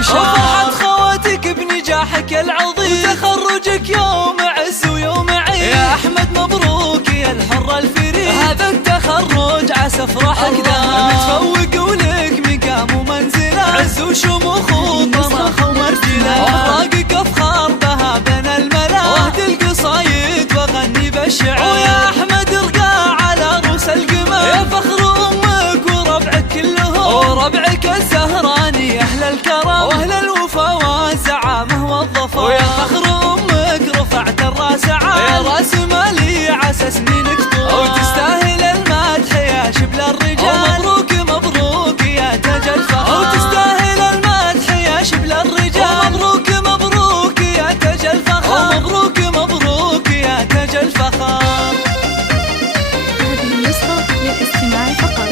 بشار. وفرحة خواتك بنجاحك العظيم وتخرجك يوم عز ويوم عيد. يا أحمد مبروك يا الحر الفريد، هذا التخرج عسى افرحك دام. متفوق ولك مقام ومنزله، عز وشموخ وطمخ ومرجله. أوراقك أفخار بها بين الملا، واهدي القصايد وغني بالشعر. ويا أحمد ارقى على روس القمر، يا فخر أمك وربعك كلهم، وربعك الزهراني أهل الكرم وأهل الوفا والزعامة والظفر. ويا فخر أمك رفعت الراس عال، يا راس مالي عسى سنينك طول، وتستاهل المدح يا شبل الرجال. ومبروك مبروك يا تاج الفخر، وتستاهل المدح يا شبل الرجال. ومبروك مبروك يا تاج الفخر، ومبروك مبروك يا تاج الفخر. هذه النسخة للاستماع فقط.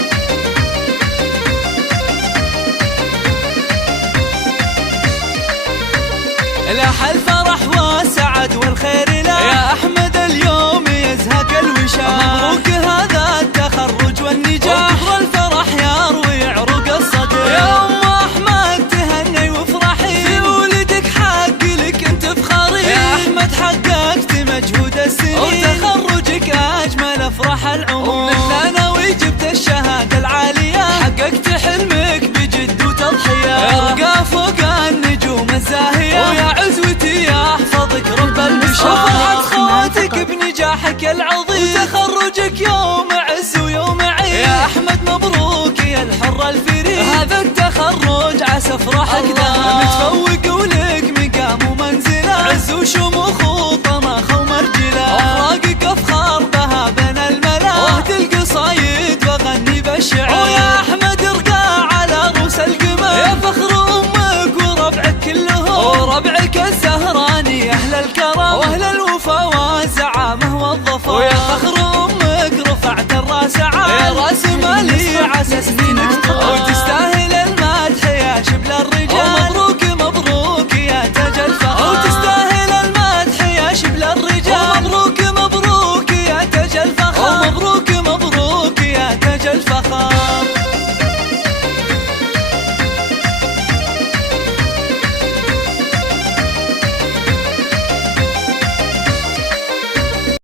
لاح الفرح والسعد والخير له، يا أحمد اليوم يزهق الوشاح. مبروك هذا التخرج والنجاح، وكبر الفرح يروي عروق الصدر. يا أم أحمد تهني وافرحي، في ولدك حق لك انت فخري. يا أحمد حققت مجهود السنين، وتخرجك أجمل أفراح العمر. ومن الثانوي جبت الشهادة العالية، حققت حلمك بجد وتضحية. ارقى فوق النجوم الزاهية، ويا عزوتي يحفظك رب البشار. وفرحة خواتك بنجاحك العظيم وتخرجك يوم عز ويوم عيد. يا أحمد مبروك يا الحر الفريد، هذا التخرج عسى افرحك دام. متفوق ولك مقام ومنزله، عز وشموخ وطمخ ومرجله. أوراقك أفخار بها بين الملا، واهدي القصايد وغني بالشعر. ويا أحمد ارقى على روس القمر، يا فخر أمك وربعك كلهم، وربعك الزهراني أهل الكرم وأهل الوفا والزعامة والظفر. ويا فخر أمك رفعت الراس عال، يا راس مالي عسى سنينك طول، وتستاهل